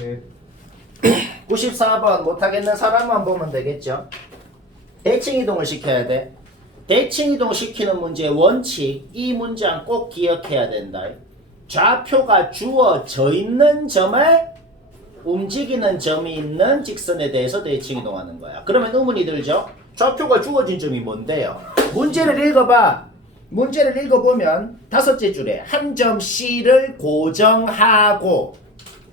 네. 94번 못하겠는 사람만 보면 되겠죠. 대칭 이동을 시켜야 돼. 대칭 이동 시키는 문제의 원칙, 이 문장 꼭 기억해야 된다. 좌표가 주어져 있는 점에 움직이는 점이 있는 직선에 대해서 대칭 이동하는 거야. 그러면 의문이 들죠? 좌표가 주어진 점이 뭔데요? 문제를 읽어봐. 문제를 읽어보면 다섯째 줄에 한 점 C를 고정하고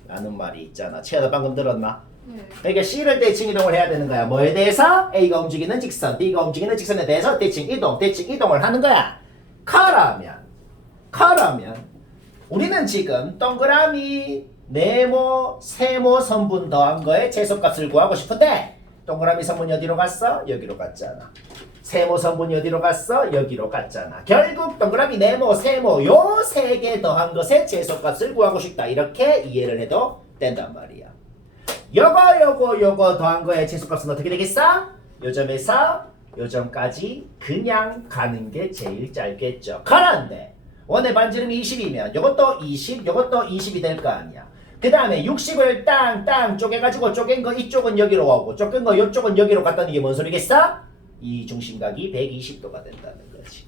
라는 말이 있잖아. 채연아 방금 들었나? 네. 그러니까 C를 대칭 이동을 해야 되는 거야. 뭐에 대해서? A가 움직이는 직선, B가 움직이는 직선에 대해서 대칭 이동을 하는 거야. 커라면 우리는 지금 동그라미, 네모, 세모 선분 더한 거에 최소값을 구하고 싶은데 동그라미 선분이 어디로 갔어? 여기로 갔잖아. 세모 선분이 어디로 갔어? 여기로 갔잖아. 결국 동그라미, 네모, 세모 요 세 개 더한 것의 최소값을 구하고 싶다. 이렇게 이해를 해도 된단 말이야. 요거 더한 거의 최소값은 어떻게 되겠어? 요 점에서 요 점까지 그냥 가는 게 제일 짧겠죠. 그런데 원의 반지름이 20이면 요것도 20, 요것도 20이 될 거 아니야. 그 다음에 60을 땅 쪼개가지고 쪼갠 거 이쪽은 여기로 오고 쪼갠 거 이쪽은 여기로 갔다는 게 뭔 소리겠어? 이 중심각이 120도가 된다는 거지.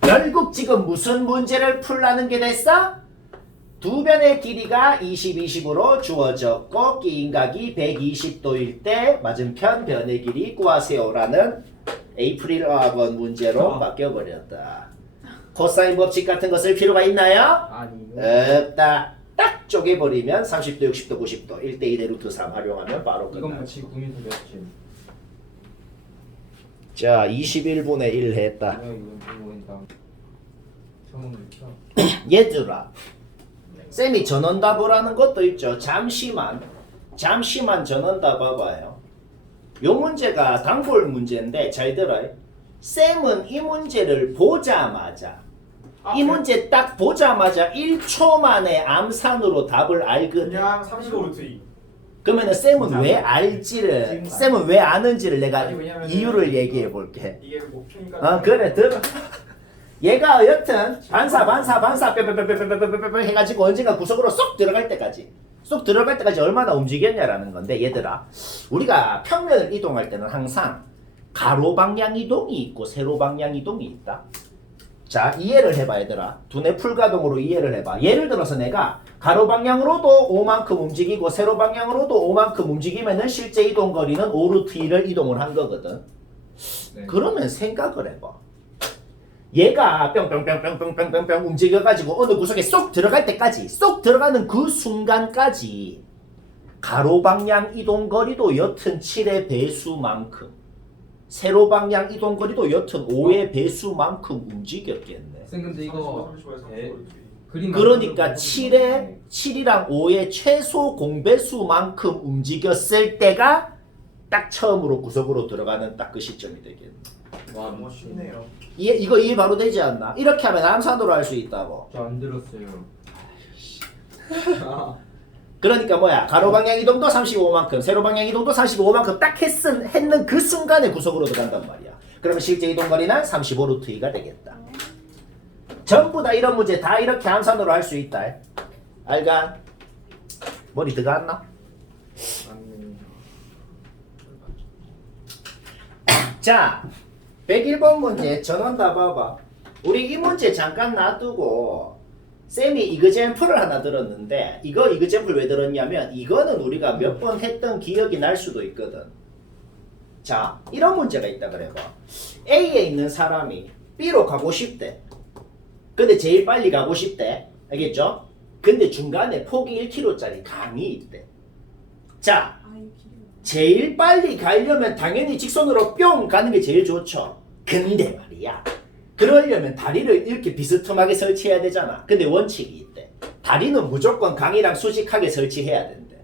결국 지금 무슨 문제를 풀라는 게 됐어? 두 변의 길이가 20, 20으로 주어졌고 끼인각이 120도일 때 맞은편 변의 길이 구하세요라는 에이프릴 어학원 문제로 바뀌어버렸다. 코사인 법칙 같은 거 쓸 필요가 있나요? 아니요. 없다. 딱 쪼개버리면 30도, 60도, 90도 1대2대 루트 3 활용하면 바로 이건 끝나죠. 마치 구민수 몇쯤. 자 21분의 1 했다. 이건 이건 처음 듣죠. 얘들아 쌤이 전원답을 것도 있죠. 잠시만 전원답 봐봐요. 요 문제가 단골 문제인데 잘 들어요. 쌤은 이 문제를 보자마자 이 문제 딱 보자마자 1초 만에 암산으로 답을 알거든. 그냥 35루트 2. 그러면은 쌤은 왜 알지를 쌤은 왜 아는지를 내가 아니, 왜냐면은 이유를 얘기해 볼게. 이게 목표니까. 아 그래 들어. 얘가 여튼 반사 뼈 해가지고 언젠가 구석으로 쏙 들어갈 때까지 얼마나 움직였냐라는 건데 얘들아 우리가 평면을 이동할 때는 항상 가로 방향 이동이 있고 세로 방향 이동이 있다. 자 이해를 해봐 얘들아. 두뇌 풀가동으로 이해를 해봐. 예를 들어서 내가 가로 방향으로도 5만큼 움직이고 세로 방향으로도 5만큼 움직이면은 실제 이동 거리는 5루트 2를 이동을 한 거거든. 네. 그러면 생각을 해봐. 얘가 뿅뿅뿅뿅뿅뿅뿅 움직여가지고 어느 구석에 쏙 들어갈 때까지 쏙 들어가는 그 순간까지 가로 방향 이동 거리도 여튼 7의 배수만큼 세로 방향 이동 거리도 여튼 5의 배수만큼 움직였겠네. 쌤 근데 이거 35에서 네. 35루트 2. 그림 그러니까 만들어보고 7이랑 5의 최소 공배수만큼 움직였을 때가 딱 처음으로 구석으로 들어가는 딱 그 시점이 되겠네. 와 너무 쉽네요. 이거 이해 바로 되지 않나? 이렇게 하면 암산으로 할 수 있다고. 저안 들었어요. 그러니까 뭐야? 가로 방향 이동도 35만큼, 세로 방향 이동도 35만큼 딱 했는 그 순간에 구석으로 들어간단 말이야. 그러면 실제 이동 거리는 35루트 2가 되겠다. 전부 다 이런 문제 다 이렇게 암산으로 할 수 있다. 알가? 머리 들어갔나? 아니. 자, 101번 문제 전원답 봐봐. 우리 이 문제 잠깐 놔두고 쌤이 이그젠플을 하나 들었는데 이그젠플 왜 들었냐면 이거는 우리가 몇 번 했던 기억이 날 수도 있거든. 자, 이런 문제가 있다 그래봐. A에 있는 사람이 B로 가고 싶대. 근데 제일 빨리 가고 싶대. 알겠죠? 근데 중간에 폭이 1km짜리 강이 있대. 자, 제일 빨리 가려면 당연히 직선으로 뿅 가는 게 제일 좋죠. 근데 말이야. 그러려면 다리를 이렇게 비스듬하게 설치해야 되잖아. 근데 원칙이 있대. 다리는 무조건 강이랑 수직하게 설치해야 된대.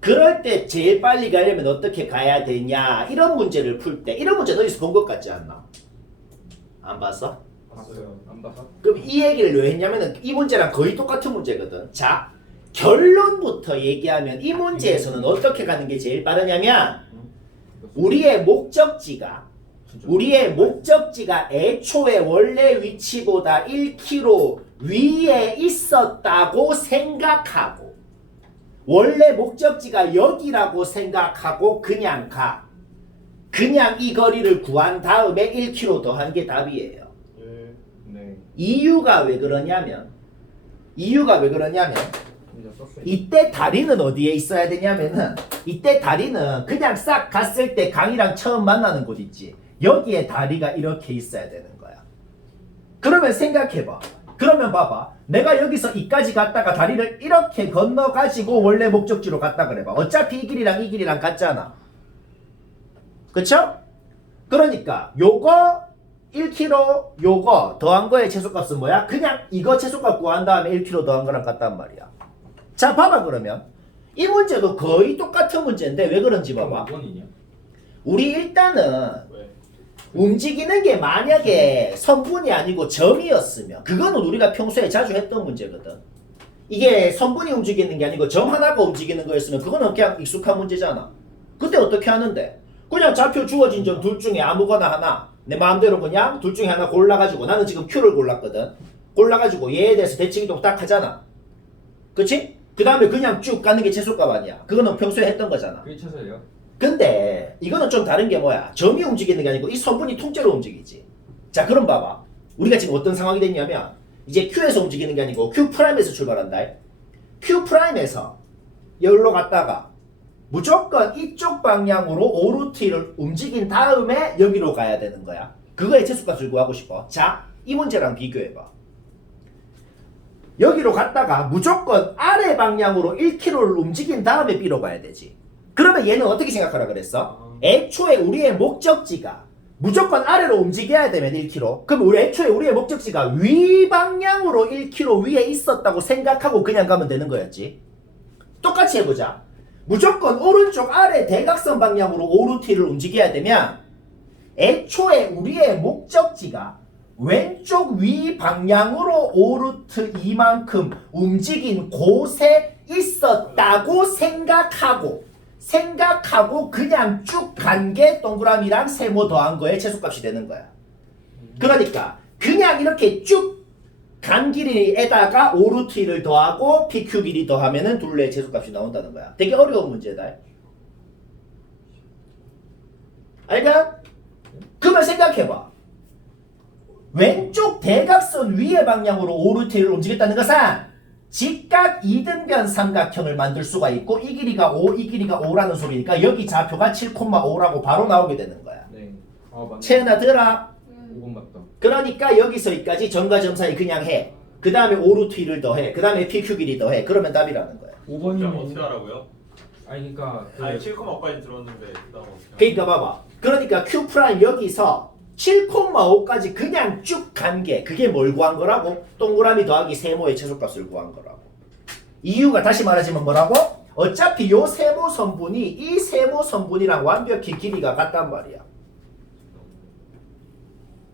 그럴 때 제일 빨리 가려면 어떻게 가야 되냐. 이런 문제를 풀 때. 이런 문제 어디서 본 것 같지 않나? 안 봤어? 봤어요. 안 봐서? 그럼 이 얘기를 왜 했냐면은 이 문제랑 거의 똑같은 문제거든. 자, 결론부터 얘기하면 이 문제에서는 어떻게 가는 게 제일 빠르냐면 우리의 목적지가 애초에 원래 위치보다 1km 위에 있었다고 생각하고 원래 목적지가 여기라고 생각하고 그냥 가. 그냥 이 거리를 구한 다음에 1km 더한 게 답이에요. 네. 이유가 왜 그러냐면 이제 썼어요. 이때 다리는 어디에 있어야 되냐면은 이때 다리는 그냥 싹 갔을 때 강이랑 처음 만나는 곳 있지. 여기에 다리가 이렇게 있어야 되는 거야. 그러면 생각해봐. 그러면 봐봐. 내가 여기서 이까지 갔다가 다리를 이렇게 건너가지고 원래 목적지로 갔다 그래봐. 어차피 이 길이랑 같잖아. 그쵸? 그러니까 요거 1km 요거 더한 거의 최소값은 뭐야? 그냥 이거 최소값 구한 다음에 1km 더한 거랑 같단 말이야. 자 봐봐 그러면 이 문제도 거의 똑같은 문제인데 왜 그런지 봐봐. 우리 일단은 움직이는 게 만약에 선분이 아니고 점이었으면 그거는 우리가 평소에 자주 했던 문제거든. 이게 선분이 움직이는 게 아니고 점 하나가 움직이는 거였으면 그거는 그냥 익숙한 문제잖아. 그때 어떻게 하는데? 그냥 좌표 주어진 점 둘 중에 아무거나 하나 내 마음대로 그냥 둘 중에 하나 골라가지고 나는 지금 Q를 골랐거든. 골라가지고 얘에 대해서 대칭이동 딱 하잖아. 그치? 그 다음에 그냥 쭉 가는 게 최소값 아니야. 그거는 평소에 했던 거잖아. 그게 최소예요? 근데 이거는 좀 다른 게 뭐야? 점이 움직이는 게 아니고 이 선분이 통째로 움직이지. 자 그럼 봐봐. 우리가 지금 어떤 상황이 됐냐면 이제 Q에서 움직이는 게 아니고 Q'에서 출발한다. Q'에서 여기로 갔다가 무조건 이쪽 방향으로 오루트를 움직인 다음에 여기로 가야 되는 거야. 그거의 최소값을 구하고 싶어. 자, 이 문제랑 비교해봐. 여기로 갔다가 무조건 아래 방향으로 1km를 움직인 다음에 B로 가야 되지. 그러면 얘는 어떻게 생각하라 그랬어? 애초에 우리의 목적지가 무조건 아래로 움직여야 되면 1km. 그럼 애초에 우리의 목적지가 위 방향으로 1km 위에 있었다고 생각하고 그냥 가면 되는 거였지. 똑같이 해보자. 무조건 오른쪽 아래 대각선 방향으로 오루트를 움직여야 되면 애초에 우리의 목적지가 왼쪽 위 방향으로 오루트 이만큼 움직인 곳에 있었다고 생각하고 그냥 쭉 간 게 동그라미랑 세모 더한 거에 최소값이 되는 거야. 그러니까 그냥 이렇게 쭉 간 길이에다가 오루트 1을 더하고 PQ 길이 더하면은 둘레의 최소값이 나온다는 거야. 되게 어려운 문제다. 알까? 그러면 생각해봐. 왼쪽 대각선 위의 방향으로 오루트 1을 움직였다는 것은 직각 이등변 삼각형을 만들 수가 있고 이 길이가 5, 이 길이가 5라는 소리니까 여기 좌표가 7,5라고 바로 나오게 되는 거야. 네. 아 맞네. 채연아 들어? 5번 맞다. 그러니까 여기서 여기까지 점과 점 사이 그냥 해. 그 다음에 오루트 1을 더해. 그 다음에 PQ 길이 더해. 그러면 답이라는 거야. 5번이면 어떻게 하라고요? 아니 그러니까 아니 7,5까지 들었는데 그다음 어떻게? 그러니까 봐봐. 그러니까 Q 프라임 여기서 7,5까지 그냥 쭉 간 게 그게 뭘 구한 거라고? 동그라미 더하기 세모의 최소값을 구한 거라고. 이유가 다시 말하자면 뭐라고? 어차피 요 세모 선분이 이 세모 선분이랑 완벽히 길이가 같단 말이야.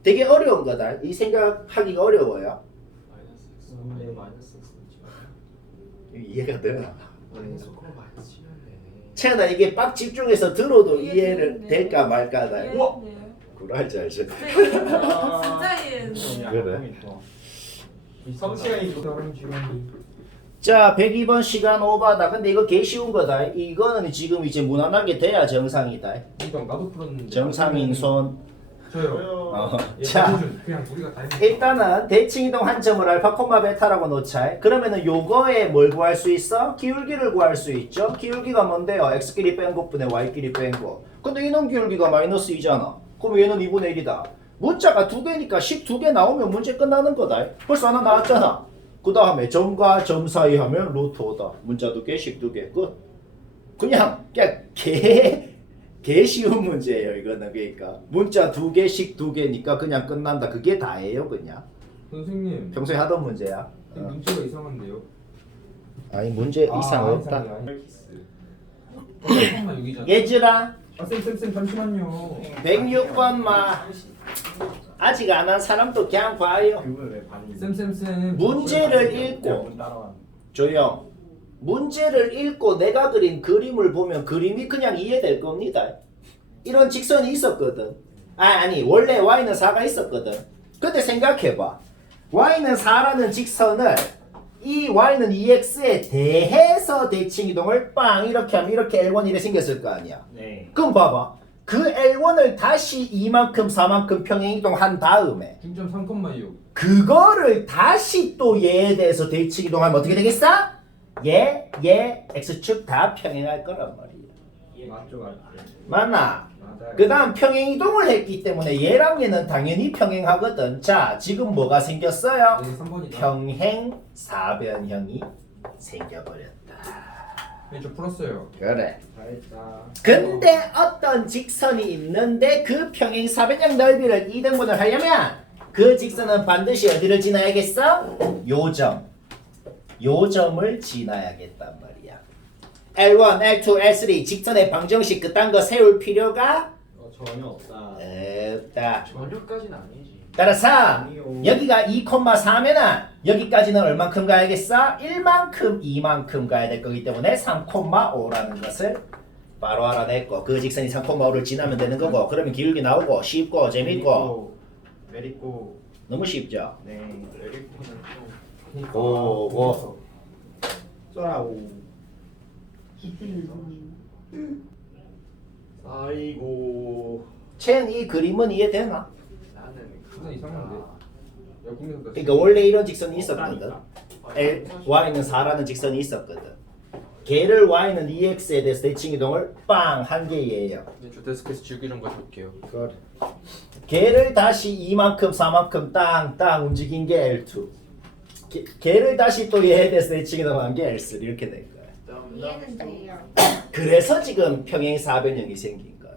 되게 어려운 거다. 이 생각하기가 어려워요. 마이너스 X. 네 마이너스 X. 이해가 되나? 마이너스 코 마이너스 7이네. 채연아 이게 빡 집중해서 들어도 이해를 될까 말까 나. 네, 우와! 네. 구랄 알지? 진짜 이해했네. 그래. 성시간이 좋다는 지금 자 102번 시간 오바다. 근데 이거 개 쉬운 거다. 이거는 지금 이제 무난하게 돼야 정상이다. 이거 나도 풀었는데. 정상인 손. 저요. 예, 자 그냥 우리가 다 했는 일단은 대칭이동 한 점을 알파 콤마 베타라고 놓자. 그러면은 요거에 뭘 구할 수 있어? 기울기를 구할 수 있죠. 기울기가 뭔데요? x끼리 뺀 것분의 y끼리 뺀 거. 근데 이놈 기울기가 마이너스 2잖아. 그럼 얘는 2분의 1이다. 문자가 두 개니까 식 두 개 나오면 문제 끝나는 거다. 벌써 하나 나왔잖아. 그 다음에 점과 점 사이 하면 루트 5다. 문자 두 개, 식 두 개. 끝. 그냥 개 쉬운 문제예요. 이거는 그러니까 문자 두 개, 식 두 개니까 그냥 끝난다. 그게 다예요, 그냥. 선생님. 평소에 하던 문제야. 문제가 이상한데요. 아니 문제 이상 없다. 얘들아 쌤 잠시만요. 106번 마 아직 안 한 사람도 그냥 봐요. 쌤. 문제를 읽고 조용. 문제를 읽고 내가 그린 그림을 보면 그림이 그냥 이해될 겁니다. 이런 직선이 있었거든. 아니 원래 y는 4가 있었거든. 근데 생각해봐. y는 4라는 직선을 이 y는 2x에 대해서 대칭 이동을 빵 이렇게 하면 이렇게 L1 이래 생겼을 거 아니야. 네. 그럼 봐봐. 그 L1을 다시 2만큼 4만큼 평행 이동한 다음에 중점 3,6. 그거를 다시 또 얘에 대해서 대칭 이동하면 어떻게 되겠어? 얘, x축 다 평행할 거란 말이야. 맞죠. 맞나? 맞아요. 그 다음 평행 이동을 했기 때문에 얘랑 얘는 당연히 평행하거든. 자, 지금 뭐가 생겼어요? 네, 3번이다. 평행 사변형이 생겨버렸다. 네, 저 풀었어요. 그래. 잘했다. 근데 어떤 직선이 있는데 그 평행 사변형 넓이를 2등분을 하려면 그 직선은 반드시 어디를 지나야겠어? 요 점을 지나야겠단 말이야. L1, L2, L3 직선의 방정식 그딴 거 세울 필요가 전혀 없다. 없다. 전혀까지는 아니지. 따라서 아니요. 여기가 2,4면은 여기까지는 얼만큼 가야겠어? 1만큼 2만큼 가야 될 거기 때문에 3,5라는 것을 바로 알아냈고 그 직선이 3,5를 지나면 되는 거고 그러면 기울기 나오고 쉽고 재밌고 메리고. 너무 쉽죠? 네. 메리고는 좀. 오. 쏘라고. 아이고. 첸 이 그림은 이해되나? 나는 근데 이상한데. 여기서 그러니까 원래 이런 직선이 있었거든. L, y는 4라는 직선이 있었거든. 걔를 y는 2x에 대해서 대칭 이동을 빵 한 게 얘예요. 네, 저 데스크에서 즐기는 거 볼게요. 걔를 다시 2만큼 4만큼 땅 움직인 게 L2. 걔를 다시 또 얘에 대해서 대칭 이동한 게 L3 이렇게 된 거야. 이해는 돼요. 그래서 지금 평행 사변형이 생긴 거예요.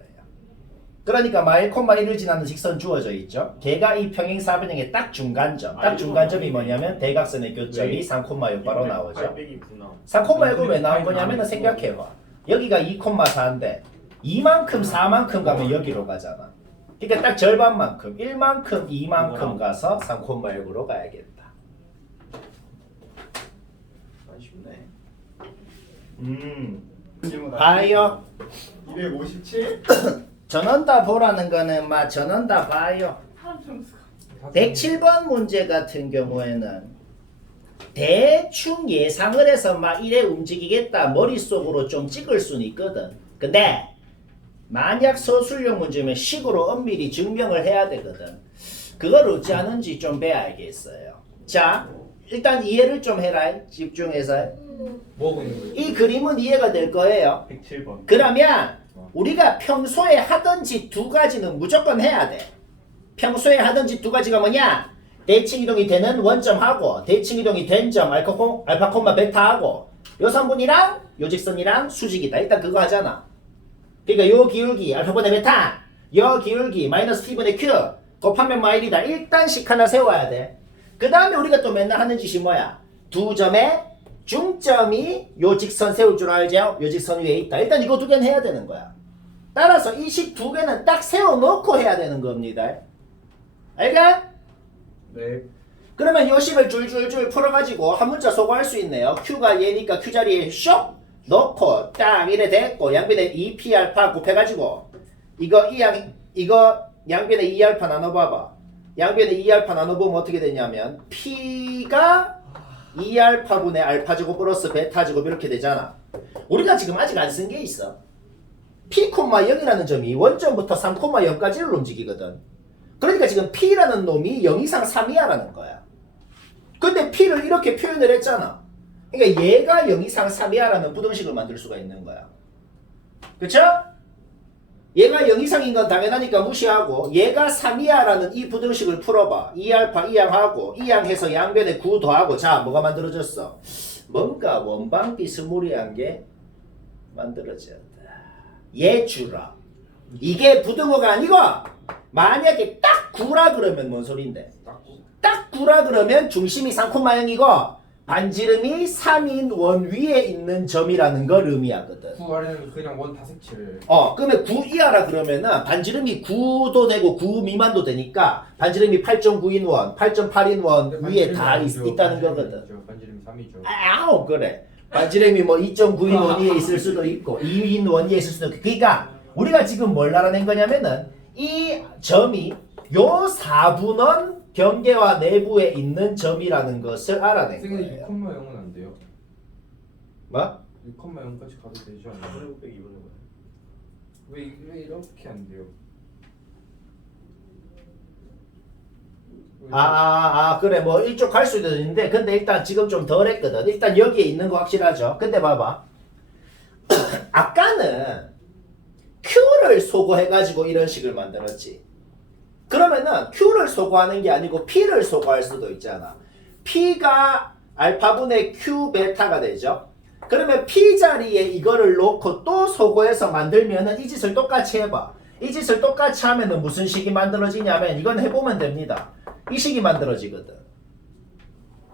그러니까 마일 콤마 1을 지나는 직선 주어져 있죠. 걔가 이 평행 사변형의 딱 중간점. 딱 중간점이 뭐냐면 대각선의 교점이 3,6 바로 나오죠. 3,6은 왜 나온 거냐면 생각해봐. 여기가 2,4인데 2만큼 4만큼 가면 여기로 가잖아. 그러니까 딱 절반만큼 1만큼 2만큼 가서 3,6으로 가야겠다. 아쉽네. 봐요. 257? 전원 다 보라는 거는 막 전원 다 봐요. 107번 문제 같은 경우에는 대충 예상을 해서 막 이래 움직이겠다 머릿속으로 좀 찍을 수는 있거든. 근데 만약 서술형 문제면 식으로 엄밀히 증명을 해야 되거든. 그걸 어찌 하는지 좀 배워야겠어요. 자, 일단 이해를 좀 해라. 집중해서. 뭐 보는 거예요? 이 그림은 이해가 될 거예요. 107번. 그러면 우리가 평소에 하던 짓 두 가지는 무조건 해야 돼. 평소에 하던 짓 두 가지가 뭐냐? 대칭 이동이 되는 원점하고 대칭 이동이 된 점 알파 콤마 베타하고 요 선분이랑 요 직선이랑 수직이다. 일단 그거 하잖아. 그러니까 요 기울기 알파분의 베타 요 기울기 마이너스 t분의 q 곱하면 마일이다. 일단씩 하나 세워야 돼. 그 다음에 우리가 또 맨날 하는 짓이 뭐야? 두 점의 중점이 요 직선 세울 줄 알죠? 요 직선 위에 있다. 일단 이거 두 개는 해야 되는 거야. 따라서 이 식 두 개는 딱 세워놓고 해야 되는 겁니다. 알겠? 네. 그러면 요 식을 줄줄줄 풀어가지고 한 문자 소거할 수 있네요. Q가 얘니까 Q 자리에 쇽 넣고 딱 이래 됐고 양변에 2P알파 곱해가지고 이거 양변에 2알파 나눠봐봐. 양변에 2알파 나눠보면 어떻게 되냐면 P가 2알파분의 알파제곱 플러스 베타제곱 이렇게 되잖아. 우리가 지금 아직 안 쓴 게 있어. P,0이라는 점이 원점부터 3,0까지를 움직이거든. 그러니까 지금 P라는 놈이 0 이상 3 이하라는 거야. 근데 P를 이렇게 표현을 했잖아. 그러니까 얘가 0 이상 3 이하라는 부등식을 만들 수가 있는 거야. 그쵸? 얘가 0 이상인 건 당연하니까 무시하고 얘가 3 이하라는 이 부등식을 풀어봐. 2알파 이항하고 이항해서 양변에 9 더하고 자 뭐가 만들어졌어? 뭔가 원방 비스무리한 게 만들어졌다. 얘 주라. 이게 부등호가 아니고 만약에 딱 9라 그러면 뭔 소린데? 딱 9라 그러면 중심이 3,0이고 반지름이 3인 원 위에 있는 점이라는 걸 의미하거든. 9 아래는 그냥 원 다 색칠. 그러면 9 이하라 그러면은 반지름이 9도 되고 9 미만도 되니까 반지름이 8.9인 원, 8.8인 원 위에 다 있다는 거거든. 반지름이 3이죠. 아우 그래. 반지름이 뭐 2.9인 원 위에 있을 수도 있고 2인 원 위에 있을 수도 있고. 그러니까 우리가 지금 뭘 알아낸 거냐면은 이 점이 요 4분원 경계와 내부에 있는 점이라는 것을 알아낸 선생님 거예요. 6,0은 안 돼요? 뭐? 6,0까지 가도 되지 않나요? 600 2분의 거예요. 왜 이렇게 안 돼요? 그래 뭐 이쪽 갈 수도 있는데 근데 일단 지금 좀 덜 했거든. 일단 여기에 있는 거 확실하죠. 근데 봐봐. 아까는 Q를 소거해가지고 이런 식을 만들었지. 그러면은 Q를 소거하는 게 아니고 P를 소거할 수도 있잖아. P가 알파분의 Q 베타가 되죠. 그러면 P 자리에 이거를 놓고 또 소거해서 만들면은 이 짓을 똑같이 해봐. 이 짓을 똑같이 하면은 무슨 식이 만들어지냐면 이건 해보면 됩니다. 이 식이 만들어지거든.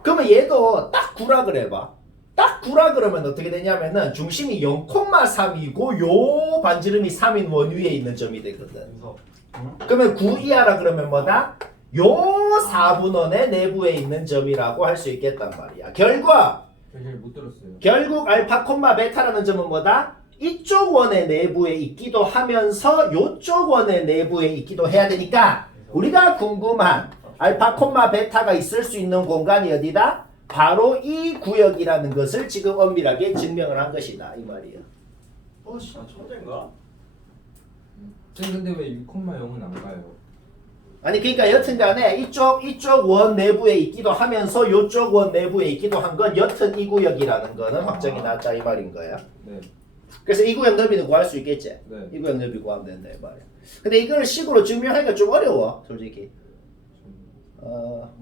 그러면 얘도 딱 9라 그래봐. 딱 9라 그러면 어떻게 되냐면은 중심이 0,3이고 요 반지름이 3인 원위에 있는 점이 되거든. 그러면 9 이하라 그러면 뭐다? 요 4분원의 내부에 있는 점이라고 할 수 있겠단 말이야. 못 들었어요. 결국 알파 콤마 베타라는 점은 뭐다? 이쪽 원의 내부에 있기도 하면서 요쪽 원의 내부에 있기도 해야 되니까 우리가 궁금한 알파 콤마 베타가 있을 수 있는 공간이 어디다? 바로 이 구역이라는 것을 지금 엄밀하게 증명을 한 것이다 이 말이야. 씨, 나 천재인가? 선생님 근데 왜 6,0은 안 가요? 아니 그러니까 여튼간에 이쪽 원 내부에 있기도 하면서 요쪽 원 내부에 있기도 한 건 여튼 이 구역이라는 거는 확정이 났다 이 말인 거야. 네. 그래서 이 구역 너비는 구할 수 있겠지. 네. 이 구역 너비 구하면 된다 이 말이야. 근데 이걸 식으로 증명하기가 좀 어려워 솔직히.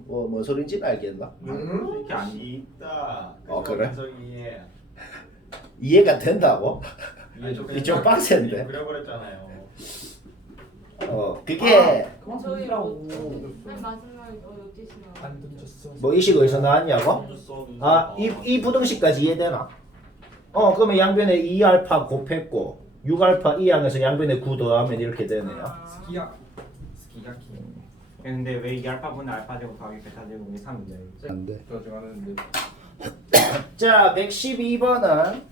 뭔 소린지는 알겠나? 이렇게 안 있다. 그래? 분석이 이해가 된다고? 이좀 빡센데. 그려버렸잖아요. 그게 그만이라고. 맨 마지막에 어디 있으면 안 던졌어. 뭐 이 식 어디서 나왔냐고? 이 부등식까지 이해되나? 그러면 양변에 2알파 곱했고 6알파 이 양에서 양변에 9 더하면 이렇게 되네요. 스키야키. 근데 왜 이게 알파분의 알파 제곱 더하기 베타 제곱이 3인데? 안 돼. 가져가는데 자, 112번은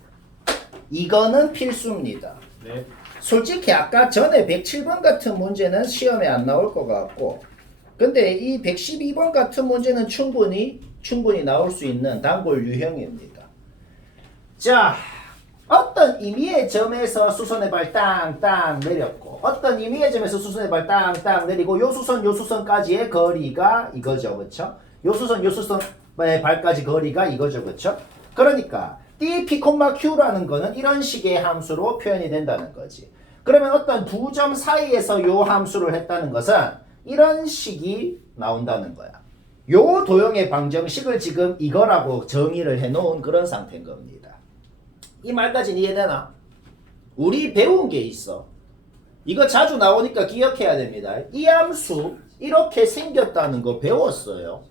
이거는 필수입니다. 네. 솔직히 아까 전에 107번 같은 문제는 시험에 안 나올 것 같고 근데 이 112번 같은 문제는 충분히 나올 수 있는 단골 유형입니다. 자, 어떤 임의의 점에서 수선의 발 땅땅 내렸고 어떤 임의의 점에서 수선의 발 땅땅 내리고 요 수선까지의 거리가 이거죠. 그렇죠? 요 수선의 발까지 거리가 이거죠. 그렇죠? 그러니까 dp, q라는 거는 이런 식의 함수로 표현이 된다는 거지. 그러면 어떤 두 점 사이에서 요 함수를 했다는 것은 이런 식이 나온다는 거야. 요 도형의 방정식을 지금 이거라고 정의를 해놓은 그런 상태인 겁니다. 이 말까지는 이해되나? 우리 배운 게 있어. 이거 자주 나오니까 기억해야 됩니다. 이 함수 이렇게 생겼다는 거 배웠어요.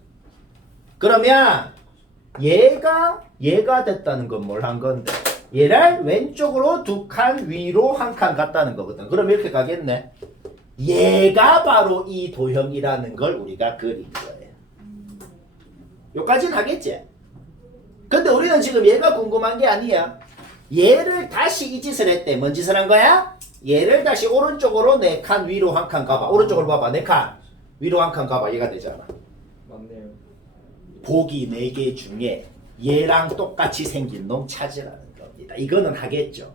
그러면 얘가 됐다는 건 뭘 한 건데? 얘를 왼쪽으로 2칸 위로 1칸 갔다는 거거든. 그럼 이렇게 가겠네. 얘가 바로 이 도형이라는 걸 우리가 그린 거예요. 여기까지는 하겠지? 근데 우리는 지금 얘가 궁금한 게 아니야. 얘를 다시 이 짓을 했대. 뭔 짓을 한 거야? 얘를 다시 오른쪽으로 4칸 위로 1칸 가봐. 오른쪽으로 봐봐. 4칸 위로 1칸 가봐. 얘가 되잖아. 맞네요. 보기 4개 중에 얘랑 똑같이 생긴 놈 찾으라는 겁니다. 이거는 하겠죠.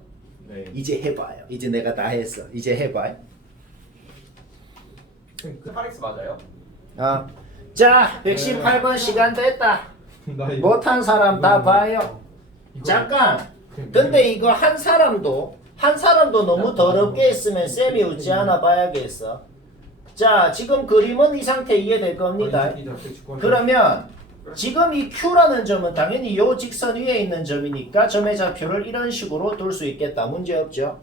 네. 이제 해봐요. 이제 내가 다 했어. 이제 해봐요. 그 파릭스 맞아요? 자, 118번 시간 됐다. 나 이거 못한 사람 다 봐요. 잠깐. 근데 이거 한 사람도 너무 더럽게 했으면 쌤이 웃지 않아 봐야겠어. 자, 지금 그림은 이 상태 이해될 겁니다. 그러면 지금 이 Q라는 점은 당연히 요 직선 위에 있는 점이니까 점의 좌표를 이런 식으로 둘 수 있겠다. 문제 없죠?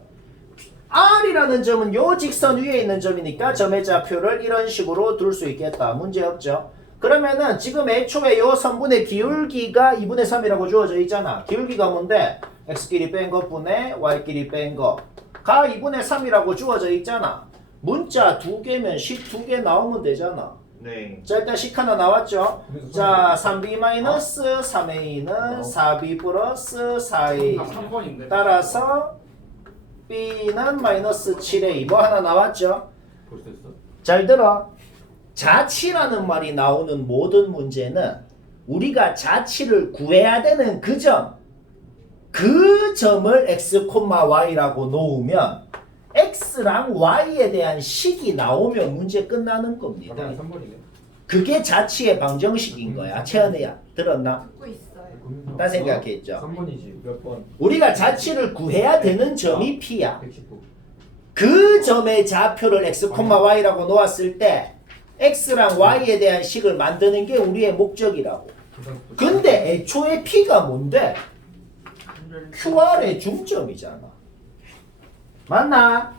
R이라는 점은 요 직선 위에 있는 점이니까 점의 좌표를 이런 식으로 둘 수 있겠다. 문제 없죠? 그러면은 지금 애초에 요 선분의 기울기가 2분의 3이라고 주어져 있잖아. 기울기가 뭔데? x끼리 뺀 것분의 y끼리 뺀 거. 가 2분의 3이라고 주어져 있잖아. 문자 2개면 12개 나오면 되잖아. 네. 자, 일단 식 하나 나왔죠? 자, 3b 마이너스 3a는 4b 플러스 4a. 3번인데. 따라서 b는 마이너스 7a. 뭐 하나 나왔죠? 벌써 했어? 잘 들어. 자치라는 말이 나오는 모든 문제는 우리가 자치를 구해야 되는 그 점을 x, y라고 놓으면 x랑 y에 대한 식이 나오면 문제 끝나는 겁니다. 3번이네. 그게 자치의 방정식인 거야. 채연이야, 들었나? 듣고 있어요. 딴 생각했죠? 3번이지. 몇 번? 우리가 자치를 구해야 되는 점이 p야. 119. 그 점의 좌표를 x, y라고 놓았을 때 x랑 y에 대한 식을 만드는 게 우리의 목적이라고. 근데 애초에 p가 뭔데? QR의 중점이잖아. 맞나?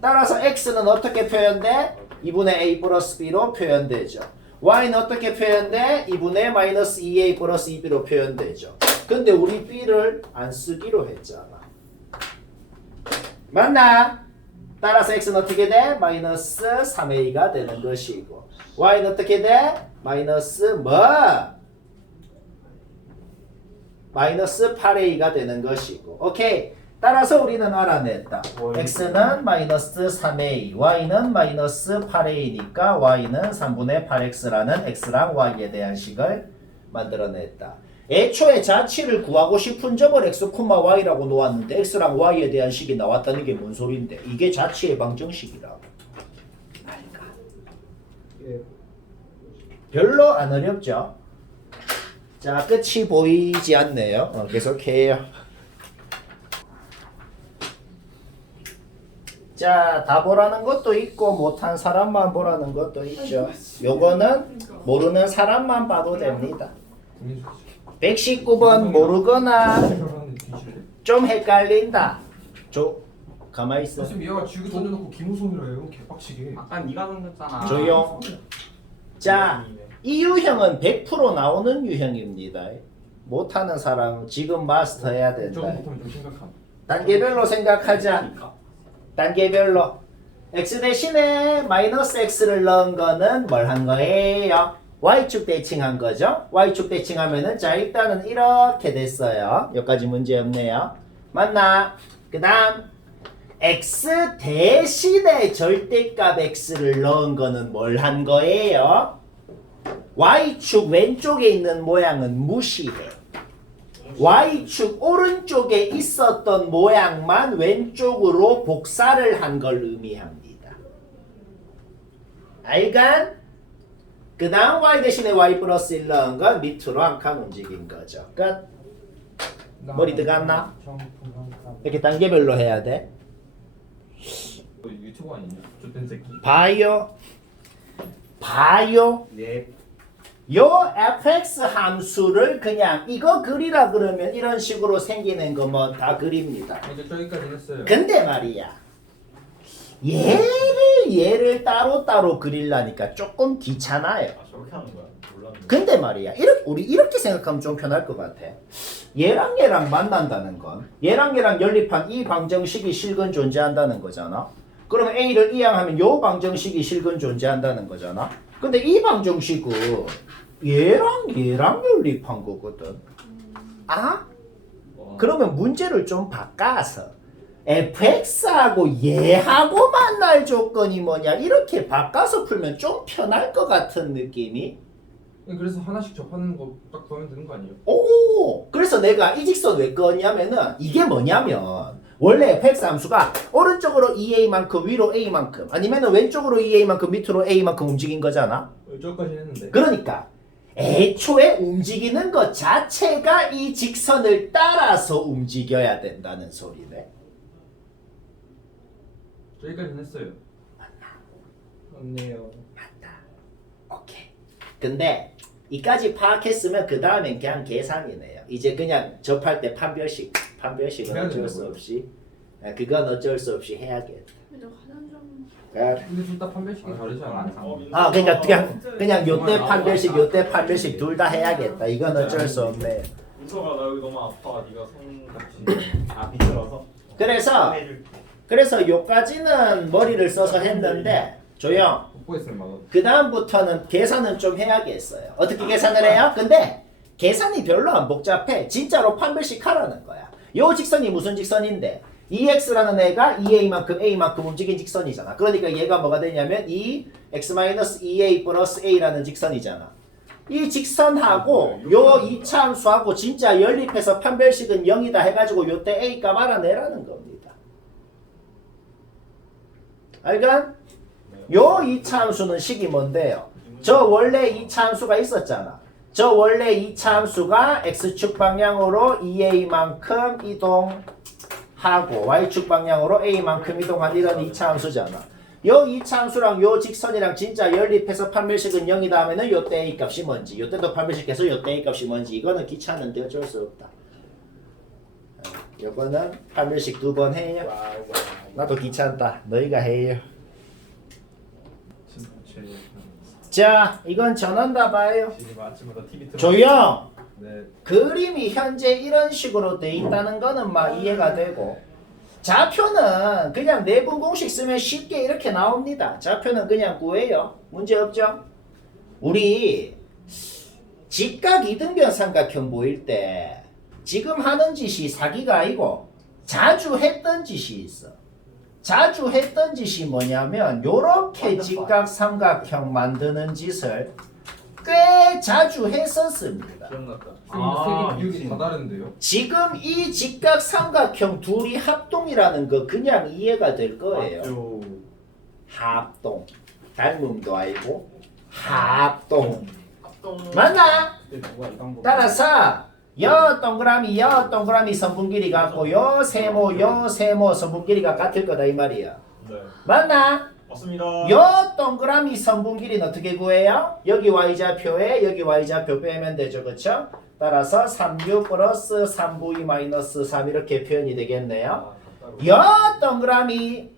따라서 x는 어떻게 표현돼? 2분의 a 플러스 b로 표현되죠. y는 어떻게 표현돼? 2분의 마이너스 2a 플러스 2b로 표현되죠. 근데 우리 b를 안 쓰기로 했잖아. 맞나? 따라서 x는 어떻게 돼? 마이너스 3a가 되는 것이고 y는 어떻게 돼? 마이너스 마이너스 8a가 되는 것이고 오케이. 따라서 우리는 알아냈다. x는 마이너스 3a, y는 마이너스 8a니까 y는 3분의 8x라는 x랑 y에 대한 식을 만들어냈다. 애초에 자치를 구하고 싶은 점을 x, y라고 놓았는데 x랑 y에 대한 식이 나왔다는 게 뭔 소린데? 이게 자치의 방정식이라고. 예. 별로 안 어렵죠? 자, 끝이 보이지 않네요. 계속해요. 자, 다 보라는 것도 있고 못한 사람만 보라는 것도 있죠. 요거는 모르는 사람만 봐도 됩니다. 119번 모르거나 좀 헷갈린다. 가만히 있어. 선생님 얘가 지우개 던져놓고 김우성이라 해요. 개빡치게. 아까 네가 던졌잖아. 조용. 자, 이 유형은 100% 나오는 유형입니다. 못하는 사람은 지금 마스터해야 된다. 조금 못하면 좀 심각함. 단계별로 생각하자. 단계별로. x 대신에 마이너스 x를 넣은 거는 뭘 한 거예요? y축 대칭한 거죠? y축 대칭하면은 자 일단은 이렇게 됐어요. 여기까지 문제 없네요. 맞나? 그 다음 x 대신에 절대값 x를 넣은 거는 뭘 한 거예요? y축 왼쪽에 있는 모양은 무시해. y축 오른쪽에 있었던 모양만 왼쪽으로 복사를 한 걸 의미합니다. 알간? 그 다음 y 대신에 y 플러스 1 넣은 건 밑으로 한 칸 움직인 거죠. 끝. 머리 들어갔나? 이렇게 단계별로 해야 돼. 유튜브 아니냐? 좋된 새끼. 봐요. 네. 요 fx 함수를 그냥 이거 그리라 그러면 이런 식으로 생기는 거 뭐 다 그립니다. 이제 저기까지 했어요. 근데 말이야. 얘를 따로따로 그리려니까 조금 귀찮아요. 아 저렇게 하는 거야? 몰랐는데. 근데 말이야. 우리 이렇게 생각하면 좀 편할 것 같아. 얘랑 얘랑 만난다는 건 얘랑 얘랑 연립한 이 방정식이 실근 존재한다는 거잖아. 그러면 A를 이항하면 요 방정식이 실근 존재한다는 거잖아. 근데 이 방정식은 얘랑 연립한 거거든. 아? 그러면 문제를 좀 바꿔서 fx하고 얘하고 만날 조건이 뭐냐 이렇게 바꿔서 풀면 좀 편할 것 같은 느낌이. 그래서 하나씩 접하는 거 딱 보면 되는 거 아니에요? 오, 그래서 내가 이 직선 왜 껐냐면은 이게 뭐냐면 원래 fx 함수가 오른쪽으로 2a만큼 위로 a만큼 아니면은 왼쪽으로 2a만큼 밑으로 a만큼 움직인 거잖아. 저기까지 했는데. 그러니까 애초에 움직이는 것 자체가 이 직선을 따라서 움직여야 된다는 소리네. 저기까지 했어요. 맞네요. 맞다. 오케이. 근데 이까지 파악했으면 그 다음엔 그냥 계산이네요. 이제 그냥 접할 때 판별식은 해야 어쩔 수 되는 없이 그건 어쩔 수 없이 해야겠다. 근데 화장 좀. 근데 둘 다 판별식이 다르지 않아? 아 그러니까 그냥 요때 판별식 요때 판별식 둘 다 해야겠다. 이건 어쩔 수 없네. 민서가 나 여기 너무 아파. 네가 손 아 비틀어서. 그래서 요까지는 머리를 써서 했는데 조용. 복부했으면 막. 그 다음부터는 계산은 좀 해야겠어요. 어떻게 계산을 해요? 근데 계산이 별로 안 복잡해. 진짜로 판별식 하라는 거야. 요 직선이 무슨 직선인데 EX라는 애가 EA만큼 A만큼 움직인 직선이잖아. 그러니까 얘가 뭐가 되냐면 이 X-EA 플러스 A라는 직선이잖아. 이 직선하고 요 이차함수하고 진짜 연립해서 판별식은 0이다 해가지고 요때 A 값 알아내라는 겁니다. 알간? 요 이차함수는 식이 뭔데요? 저 원래 이차함수가 있었잖아. 저 원래 이차함수가 X축 방향으로 EA만큼 이동하고 Y축 방향으로 A만큼 이동한 이런 이차함수잖아. 요 이차함수랑 요 직선이랑 진짜 연립해서 판별식은 0이다 하면은 요때 A 값이 뭔지, 요때도 판별식해서 요때 A 값이 뭔지, 이거는 귀찮은데 어쩔 수 없다. 요거는 판별식 2번 해요. 나도 귀찮다. 너희가 해요. 자, 이건 전원다 봐요. 지금 아침마다 TV 틀어. 조용! 네. 그림이 현재 이런 식으로 돼 있다는 거는 막 이해가 되고, 좌표는 그냥 내분 공식 쓰면 쉽게 이렇게 나옵니다. 좌표는 그냥 구해요. 문제 없죠? 우리 직각 이등변 삼각형 보일 때 지금 하는 짓이 사기가 아니고 자주 했던 짓이 있어. 자주 했던 짓이 뭐냐면 요렇게 직각 삼각형 만드는 짓을 꽤 자주 했었습니다. 기억났다. 아, 색이 비율이 다 다른데요? 지금 이 직각 삼각형 둘이 합동이라는 거 그냥 이해가 될 거예요. 맞죠. 합동. 닮음도 아니고 합동. 합동. 맞나? 근데 누가 이 방법 따라서 여 동그라미 선분 길이 같고 여 세모 선분 길이가 같을 거다 이 말이야. 네. 맞나? 맞습니다. 여 동그라미 선분 길이는 어떻게 구해요? 여기 y좌표에 여기 y좌표 빼면 되죠. 그쵸? 따라서 3u 플러스 3v 마이너스 3 이렇게 표현이 되겠네요. 여 동그라미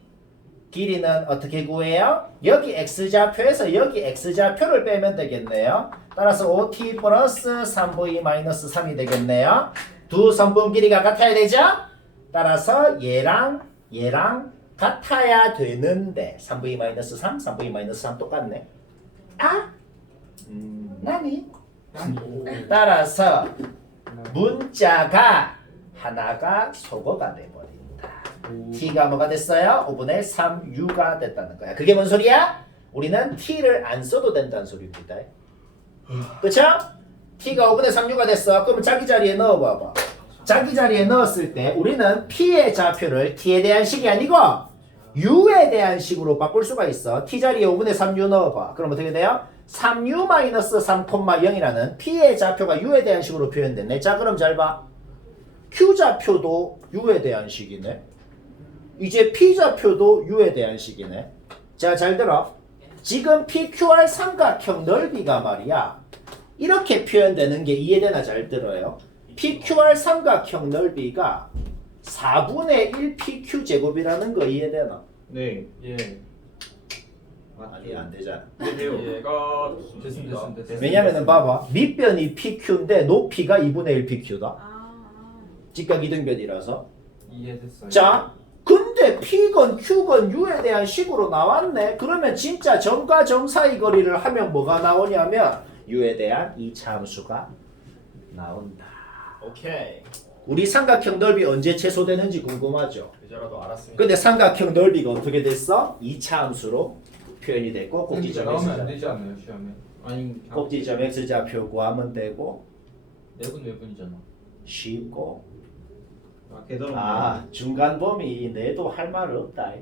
길이는 어떻게 구해요? 여기 x좌표에서 여기 x좌표를 빼면 되겠네요. 따라서 5t 플러스 3v 마이너스 3이 되겠네요. 두 선분 길이가 같아야 되죠? 따라서 얘랑 같아야 되는데 3v 마이너스 3, 3v 마이너스 3 똑같네. 아? 나니? 따라서 문자가 하나가 소거가 돼버린다. t가 뭐가 됐어요? 5분의 3u가 됐다는 거야. 그게 뭔 소리야? 우리는 t를 안 써도 된다는 소리입니다. 그쵸? t가 5분의 3u가 됐어. 그럼 자기 자리에 넣어봐봐. 자기 자리에 넣었을 때 우리는 p의 좌표를 t에 대한 식이 아니고 u에 대한 식으로 바꿀 수가 있어. t 자리에 5분의 3u 넣어봐. 그럼 어떻게 돼요? 3u-3,0이라는 p의 좌표가 u에 대한 식으로 표현됐네. 자, 그럼 잘 봐. q 좌표도 u에 대한 식이네. 이제 p 좌표도 u에 대한 식이네. 자, 잘 들어. 지금 PQR 삼각형 넓이가 말이야. 이렇게 표현되는 게 이해되나? 잘 들어요. PQR 삼각형 넓이가 4분의 1 PQ 제곱이라는 거 이해되나? 네. 예. 아니, 안 되잖아. 얘가 됐습니다. 왜냐면은 봐봐. 밑변이 PQ인데 높이가 2분의 1 PQ다. 직각 이등변이라서. 이해됐어요. 자, 근데 P건 Q건 U에 대한 식으로 나왔네. 그러면 진짜 점과 점 사이 거리를 하면 뭐가 나오냐면 U에 대한 이차함수가 나온다. 오케이. 우리 삼각형 넓이 언제 최소되는지 궁금하죠? 이제라도 알았으니까. 근데 삼각형 넓이가 어떻게 됐어? 이차함수로 표현이 됐고 꼭지점 꼭지점 나오면 안 X좌표. 되지 않나요 시험에? 아니 꼭지점 X좌표 구하면 되고 내분이잖아. 쉽고 개더럽네. 아 중간 범위 내도 할 말 없다.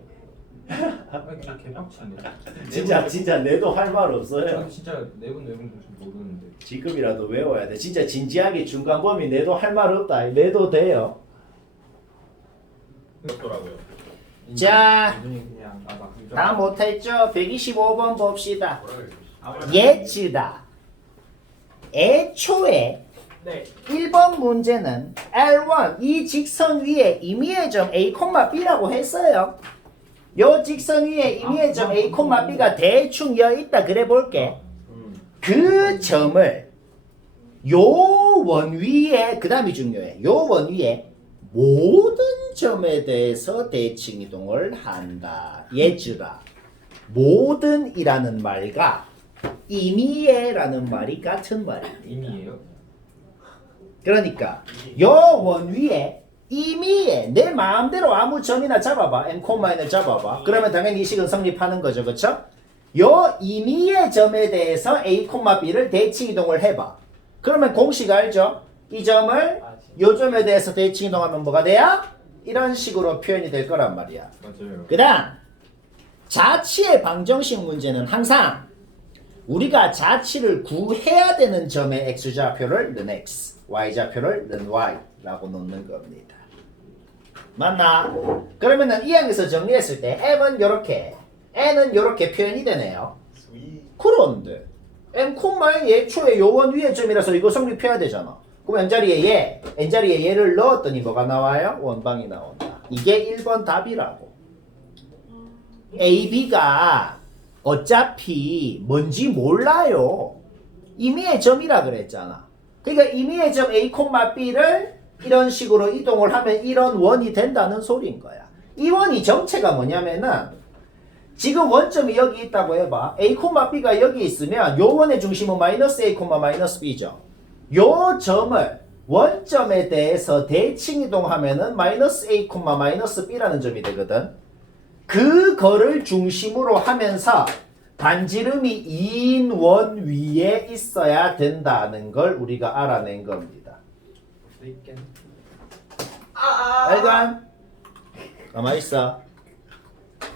그냥 개빡치네. 진짜 내도 할 말 없어요. 저는 진짜 내분 좀 모르는데. 지금이라도 외워야 돼. 진짜 진지하게 중간 범위 내도 할 말 없다. 내도 돼요. 그렇더라고요. 자, 이분이 그냥 아까 다 못했죠? 125번 봅시다. 뭐라 예치다. 애초에 네. 1번 문제는 L1 이 직선 위에 임의의 점 A, B라고 했어요. 요 직선 위에 임의의 점 A, B가 대충 여 있다 그래 볼게. 그 점을 요 원 위에, 그 다음이 중요해. 요 원 위에 모든 점에 대해서 대칭 이동을 한다. 예주다. 모든이라는 말과 임의의라는 말이 같은 말이에요. 임이에요? 그러니까 요 원 위에 임의에 내 마음대로 아무 점이나 잡아봐. m,를 잡아봐. 그러면 당연히 이 식은 성립하는 거죠. 그쵸? 요 임의의 점에 대해서 a, b를 대칭 이동을 해봐. 그러면 공식 알죠? 이 점을 요 점에 대해서 대칭 이동하면 뭐가 돼요? 이런 식으로 표현이 될 거란 말이야. 맞아요. 그 다음 자치의 방정식 문제는 항상 우리가 자치를 구해야 되는 점의 x좌표를 는 x, y좌표를 는 y라고 놓는 겁니다. 맞나? 그러면은 이 항에서 정리했을 때 m은 요렇게, n은 요렇게 표현이 되네요. 그런데 m, 예초에 요원 위의 점이라서 이거 성립해야 되잖아. 그럼 n자리에 얘를 넣었더니 뭐가 나와요? 원방이 나온다. 이게 1번 답이라고. A, B가 어차피 뭔지 몰라요. 임의의 점이라 그랬잖아. 그러니까 임의의 점 A, B를 이런 식으로 이동을 하면 이런 원이 된다는 소리인 거야. 이 원이 정체가 뭐냐면은 지금 원점이 여기 있다고 해봐. A, B가 여기 있으면 요 원의 중심은 마이너스 A, 마이너스 B죠. 요 점을 원점에 대해서 대칭 이동하면은 마이너스 A, 마이너스 B라는 점이 되거든. 그거를 중심으로 하면서 반지름이 2인 원 위에 있어야 된다는 걸 우리가 알아낸 겁니다. 알간? 가만있어.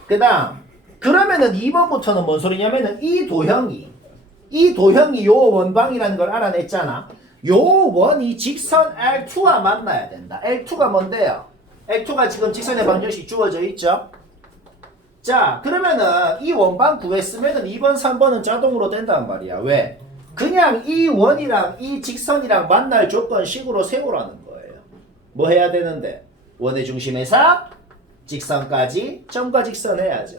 그 다음 그러면은 2번부터는 뭔 소리냐면은 이 도형이 요 원방이라는 걸 알아냈잖아. 요 원이 직선 L2와 만나야 된다. L2가 뭔데요? L2가 지금 직선의 방정식 주어져 있죠? 자, 그러면은 이 원방 구했으면은 2번, 3번은 자동으로 된단 말이야. 왜? 그냥 이 원이랑 이 직선이랑 만날 조건식으로 세우라는 거예요. 뭐 해야 되는데? 원의 중심에서 직선까지 점과 직선 해야죠.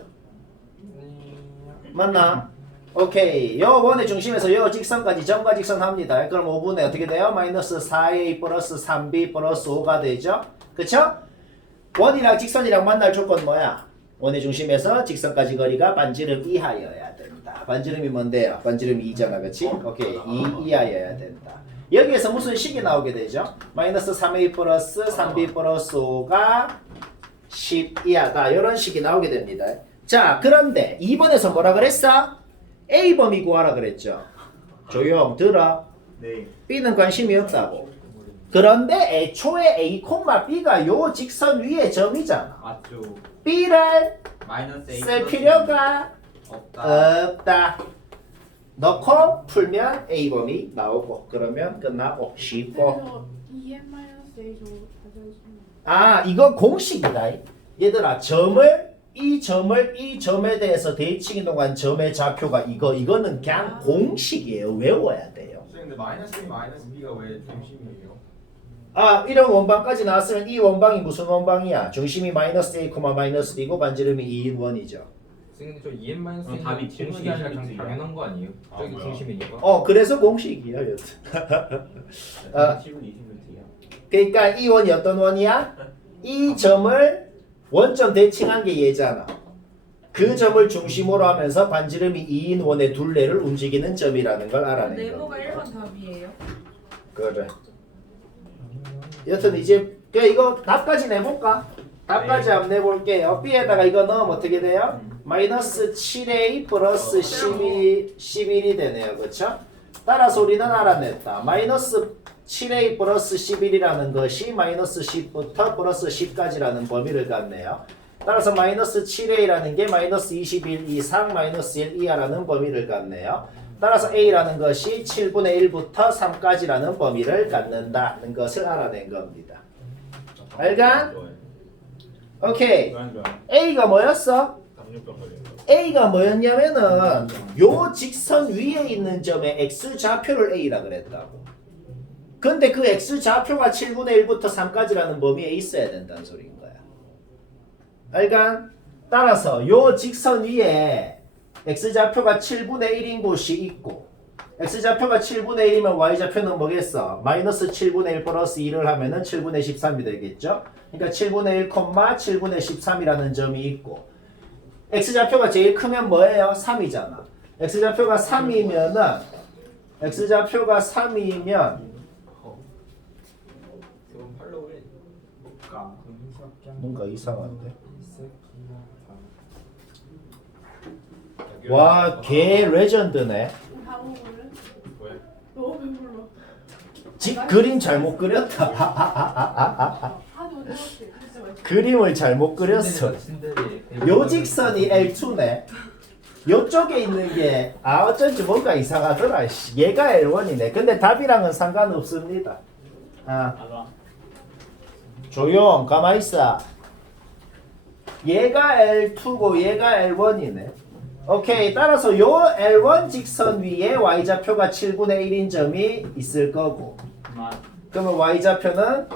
맞나? 오케이. 요 원의 중심에서 요 직선까지 점과 직선 합니다. 그럼 5분의 어떻게 돼요? 마이너스 4a 플러스 3b 플러스 5가 되죠? 그쵸? 원이랑 직선이랑 만날 조건 뭐야? 원의 중심에서 직선까지 거리가 반지름 이하여야 된다. 반지름이 뭔데요? 반지름이 2잖아. 그치? 오케이. 2 이하여야 된다. 여기에서 무슨 식이 나오게 되죠? 마이너스 3a 플러스 3b 플러스 5가 10 이하다. 이런 식이 나오게 됩니다. 자, 그런데 2번에서 뭐라 그랬어? A범위 구하라 그랬죠. 조용 들어. 네. B는 관심이 없다고. 그런데 애초에 A, B가 요 직선 위의 점이잖아. 맞죠. B를 마이너스 A 쓸 필요가 없다. 없다. 넣고 풀면 A범위 나오고 그러면 끝나고 쉽고. 그래서 EM-A 저거 가져오시면 아, 이거 공식이다. 얘들아, 이 점에 대해서 대칭 이동한 점의 좌표가 이거는 그냥 공식이에요. 외워야 돼요. 근데 마이너스 A 마이너스 B가 왜 중심이에요? 아, 이런 원방까지 나왔으면 이 원방이 무슨 원방이야? 중심이 마이너스 A, 마이너스 B고 반지름이 2인 원이죠. 선생님 저 EM 마이너스 답이 공식이 아니라 그냥 공식이지. 당연한 거 아니에요? 아, 저기 뭐야. 중심이니까. 그래서 공식이야, 여튼. 아. 7분 20분이야. 그러니까 이 원이 어떤 원이야? 이 점을 원점 대칭한 게 얘잖아. 그 점을 중심으로 하면서 반지름이 2인 원의 둘레를 움직이는 점이라는 걸 알아낸 거야. 네모가 1번 답이에요. 그래. 여튼 이제 이거 답까지 내볼까? 답까지 한번 내볼게요. B에다가 이거 넣으면 어떻게 돼요? 마이너스 7a 플러스 11이 되네요. 그쵸? 따라서 우리는 알아냈다. 마이너스 7a 플러스 11이라는 것이 마이너스 10부터 플러스 10까지라는 범위를 갖네요. 따라서 마이너스 7a라는 게 마이너스 21 이상 마이너스 1 이하라는 범위를 갖네요. 따라서 a라는 것이 7분의 1부터 3까지라는 범위를 갖는다는 것을 알아낸 겁니다. 알간? 오케이. a가 뭐였어? a가 뭐였냐면은 요 직선 위에 있는 점의 x좌표를 a라 그랬다고. 근데 그 x좌표가 7분의 1부터 3까지라는 범위에 있어야 된다는 소리인 거야. 알간? 따라서 요 직선 위에 x좌표가 7분의 1인 곳이 있고 x좌표가 7분의 1이면 y좌표는 뭐겠어? 마이너스 7분의 1 플러스 2를 하면은 7분의 13이 되겠죠? 그러니까 7분의 1, 7분의 13이라는 점이 있고 x좌표가 제일 크면 뭐예요? 3이잖아. x좌표가 3이면 뭘까? 뭔가 이상한데. 이 새끼야. 와, 개 레전드네. 다 먹을래? 왜? 너무 배불러. 그림 잘못 그렸다. 하도 어떻게 진짜 맛있어. 그림을 잘못 그렸어. 신데렐라. 요직선이 L2네. 요쪽에 있는 게 어쩐지 뭔가 이상하더라. 씨. 얘가 L1이네. 근데 답이랑은 상관없습니다. 아, 알아. 조용. 가만히 있어. 얘가 L2고 얘가 L1이네. 오케이. 따라서 요 L1 직선 위에 y좌표가 7분의 1인 점이 있을 거고. 그만. 그러면 y좌표는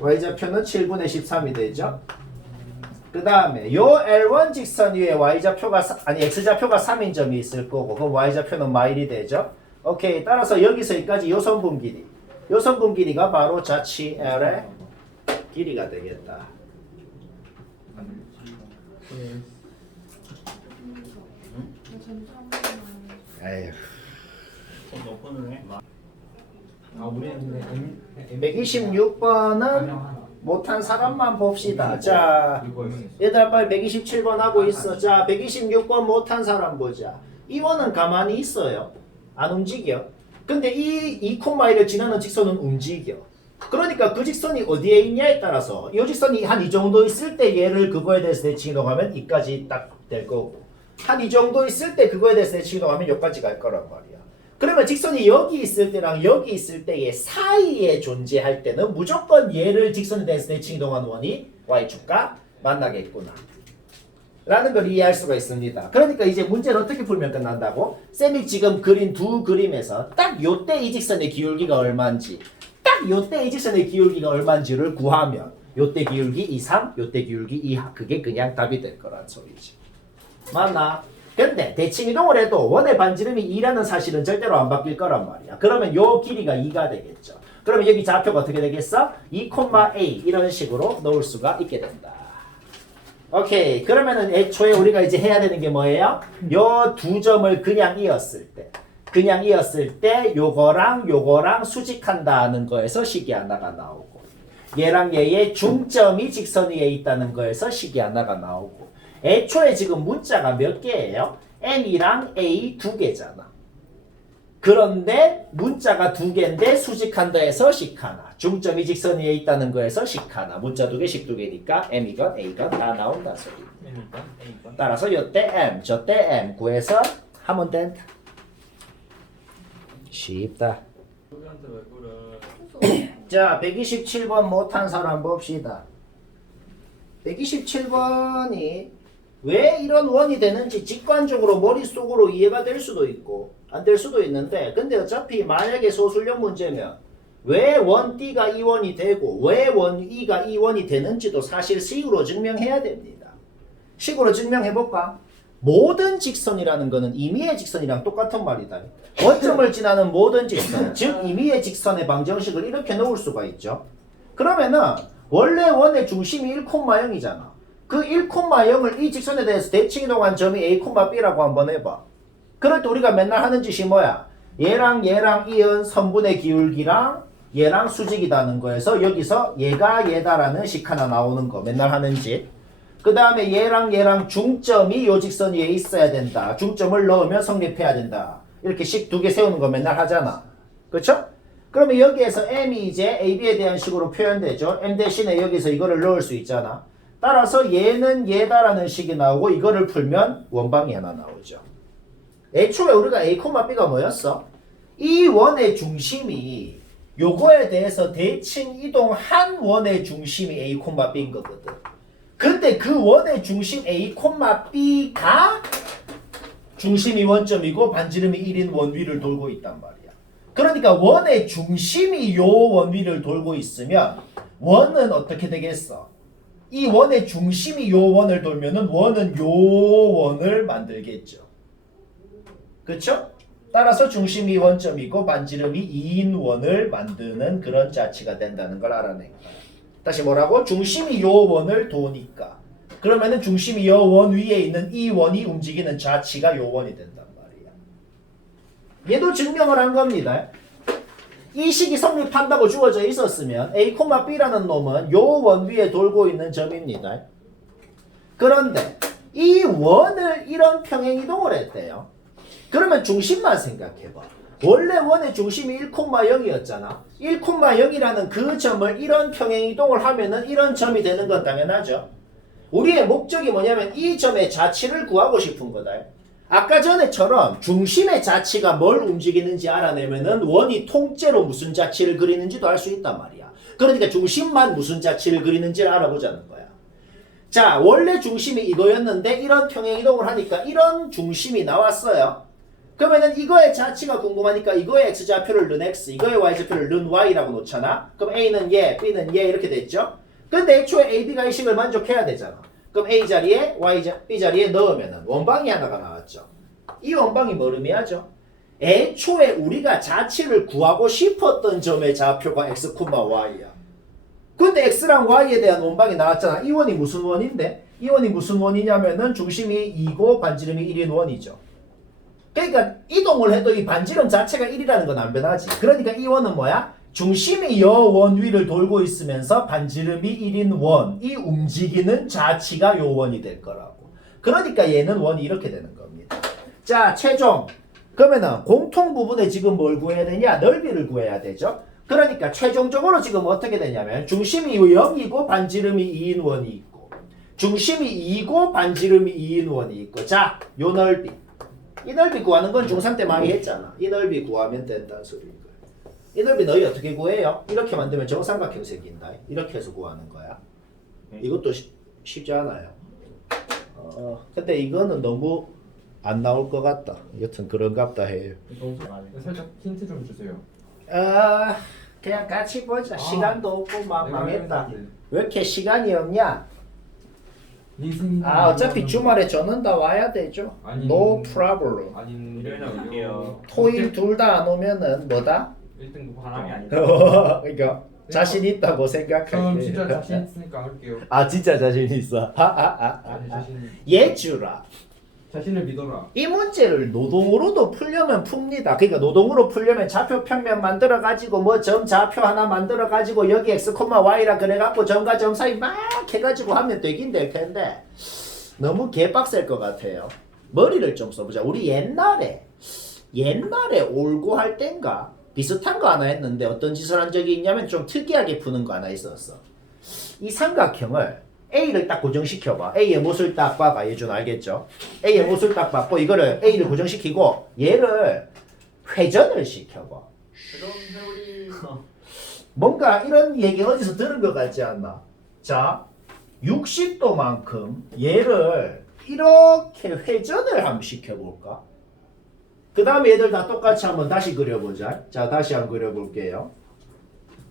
7분의 13이 되죠. 그 다음에 요 L1 직선 위에 y좌표가 x좌표가 3인 점이 있을 거고 그럼 y좌표는 마일이 되죠. 오케이. 따라서 여기서 여기까지 요 선분 길이. 요 선분 길이가 바로 자치 L의 길이가 되겠다. 나 전주 한 번만. 에휴. 몇 번을 해? 아 우리는 126번은 못한 사람만 봅시다. 자, 이거였어. 얘들아 빨리 127번 하고 있어. 자, 126번 못한 사람 보자. 이 원은 가만히 있어요. 안 움직여. 근데 이 2,1을 지나는 직선은 움직여. 그러니까 그 직선이 어디에 있냐에 따라서 이 직선이 한 이 정도 있을 때 얘를 그거에 대해서 대칭이동하면 이까지 딱 될 거고 한 이 정도 있을 때 그거에 대해서 대칭이동하면 여기까지 갈 거란 말이야. 그러면 직선이 여기 있을 때랑 여기 있을 때의 사이에 존재할 때는 무조건 얘를 직선에 대해서 대칭이동하는 원이 y축과 만나겠구나 라는 걸 이해할 수가 있습니다. 그러니까 이제 문제를 어떻게 풀면 끝난다고? 쌤이 지금 그린 두 그림에서 딱 요때 이 직선의 기울기가 얼마인지 딱 요때 이 직선의 기울기가 얼마인지를 구하면 요때 기울기 2, 3, 요때 기울기 2, 그게 그냥 답이 될 거란 소리지. 맞나? 근데 대칭 이동을 해도 원의 반지름이 2라는 사실은 절대로 안 바뀔 거란 말이야. 그러면 요 길이가 2가 되겠죠. 그러면 여기 좌표가 어떻게 되겠어? 2,a 이런 식으로 넣을 수가 있게 된다. 오케이. 그러면은 애초에 우리가 이제 해야 되는 게 뭐예요? 요 두 점을 그냥 이었을 때 요거랑 수직한다는 거에서 식이 하나가 나오고 얘랑 얘의 중점이 직선 위에 있다는 거에서 식이 하나가 나오고 애초에 지금 문자가 몇 개예요? M이랑 A 두 개잖아. 그런데 문자가 두 개인데 수직한다 해서 식 하나. 중점이 직선 위에 있다는 거에서 식 하나. 문자 두 개, 식 두 개니까 M이건 A건 다 나온다 소리. 따라서 요때 M, 저때 M 구해서 하면 된다. 쉽다. 우리한테 왜 그래? 자, 127번 못한 사람 봅시다. 127번이 왜 이런 원이 되는지 직관적으로 머릿속으로 이해가 될 수도 있고 안 될 수도 있는데 근데 어차피 만약에 소술형 문제면 왜 원 D가 이 원이 되고 왜 원 E가 이 원이 되는지도 사실 식으로 증명해야 됩니다. 식으로 증명해볼까? 모든 직선이라는 거는 임의의 직선이랑 똑같은 말이다. 원점을 지나는 모든 직선, 즉 임의의 직선의 방정식을 이렇게 넣을 수가 있죠. 그러면은 원래 원의 중심이 1,0이잖아. 그 1,0을 이 직선에 대해서 대칭이동한 점이 A, B라고 한번 해봐. 그럴 때 우리가 맨날 하는 짓이 뭐야? 얘랑 이은 선분의 기울기랑 얘랑 수직이다는 거에서 여기서 얘가 얘다라는 식 하나 나오는 거 맨날 하는 짓. 그 다음에 얘랑 중점이 요 직선 위에 있어야 된다. 중점을 넣으면 성립해야 된다. 이렇게 식 두 개 세우는 거 맨날 하잖아. 그쵸? 그러면 여기에서 M이 이제 AB에 대한 식으로 표현되죠. M 대신에 여기서 이거를 넣을 수 있잖아. 따라서 얘는 얘다라는 식이 나오고 이거를 풀면 원방이 하나 나오죠. 애초에 우리가 A, B가 뭐였어? 이 원의 중심이 요거에 대해서 대칭 이동한 원의 중심이 A, B인 거거든. 근데 그 원의 중심 A, B가 중심이 원점이고 반지름이 1인 원 위를 돌고 있단 말이야. 그러니까 원의 중심이 요 원 위를 돌고 있으면 원은 어떻게 되겠어? 이 원의 중심이 요 원을 돌면은 원은 요 원을 만들겠죠. 그쵸? 따라서 중심이 원점이고 반지름이 2인 원을 만드는 그런 자치가 된다는 걸 알아낸 거야. 다시 뭐라고? 중심이 요 원을 도니까. 그러면은 중심이 요 원 위에 있는 이 원이 움직이는 자치가 요 원이 된단 말이야. 얘도 증명을 한 겁니다. 이 식이 성립한다고 주어져 있었으면 A, B라는 놈은 요 원 위에 돌고 있는 점입니다. 그런데 이 원을 이런 평행이동을 했대요. 그러면 중심만 생각해봐. 원래 원의 중심이 1,0였잖아. 1,0이라는 그 점을 이런 평행이동을 하면은 이런 점이 되는 건 당연하죠. 우리의 목적이 뭐냐면 이 점의 자치를 구하고 싶은 거다. 아까 전에처럼 중심의 자치가 뭘 움직이는지 알아내면은 원이 통째로 무슨 자치를 그리는지도 알 수 있단 말이야. 그러니까 중심만 무슨 자치를 그리는지를 알아보자는 거야. 자, 원래 중심이 이거였는데 이런 평행이동을 하니까 이런 중심이 나왔어요. 그러면은 이거의 자치가 궁금하니까 이거의 x좌표를 는 x, 이거의 y좌표를 는 y라고 놓잖아. 그럼 a는 얘, b는 얘 이렇게 됐죠. 근데 애초에 a, b가 이 식을 만족해야 되잖아. 그럼 a 자리에 b 자리에 넣으면은 원방이 하나가 나왔죠. 이 원방이 뭘 의미하죠? 애초에 우리가 자치를 구하고 싶었던 점의 좌표가 x, y야. 근데 x랑 y에 대한 원방이 나왔잖아. 이 원이 무슨 원인데? 이 원이 무슨 원이냐면은 중심이 2고 반지름이 1인 원이죠. 그러니까 이동을 해도 이 반지름 자체가 1이라는 건 안 변하지. 그러니까 이 원은 뭐야? 중심이 여 원 위를 돌고 있으면서 반지름이 1인 원, 이 움직이는 자치가 요 원이 될 거라고. 그러니까 얘는 원이 이렇게 되는 겁니다. 자, 최종. 그러면은 공통 부분에 지금 뭘 구해야 되냐? 넓이를 구해야 되죠. 그러니까 최종적으로 지금 어떻게 되냐면 중심이 0이고 반지름이 2인 원이 있고 중심이 2고 반지름이 2인 원이 있고 자, 요 넓이. 이 넓이 구하는 건 중3 때 많이 했잖아. 이 넓이 구하면 된다는 소리인 거야. 이 넓이 너희 어떻게 구해요? 이렇게 만들면 정삼각형 생긴다. 이렇게 해서 구하는 거야. 이것도 쉽지 않아요. 근데 이거는 너무 안 나올 것 같다. 여튼 그런갑다 해요. 살짝 힌트 좀 주세요. 그냥 같이 보자. 시간도 없고 막 내가 망했다. 생각해. 왜 이렇게 시간이 없냐? 리슨. 어차피 주말에 저는 다 와야 되죠. 아니, No problem. 아닌 일요일에 올게요. 토일 둘 다 안 오면은 뭐다? 1등급 바람이 하나. 아니다. 그러니까 자신 있다고 생각할게. 저는 진짜 자신 있으니까 할게요. 진짜 자신 있어. 아니 자신. 예주라. 자신을 믿어라. 이 문제를 노동으로도 풀려면 풉니다. 그러니까 노동으로 풀려면 좌표 평면 만들어 가지고 뭐 점 좌표 하나 만들어 가지고 여기 x, y라 그래 갖고 점과 점 사이 막 해가지고 하면 되긴 될 텐데 너무 개빡셀 것 같아요. 머리를 좀 써보자. 우리 옛날에 올고 할 땐가 비슷한 거 하나 했는데 어떤 짓을 한 적이 있냐면 좀 특이하게 푸는 거 하나 있었어. 이 삼각형을 A를 딱 고정시켜봐. A의 못을 딱 봐봐. 예준 알겠죠? A의 못을 딱 봐고 이거를 A를 고정시키고 얘를 회전을 시켜봐. 그럼 회오리. 뭔가 이런 얘기 어디서 들은 것 같지 않나? 자, 60도만큼 얘를 이렇게 회전을 한번 시켜볼까? 그 다음에 얘들 다 똑같이 한번 다시 그려보자. 자, 다시 한번 그려볼게요.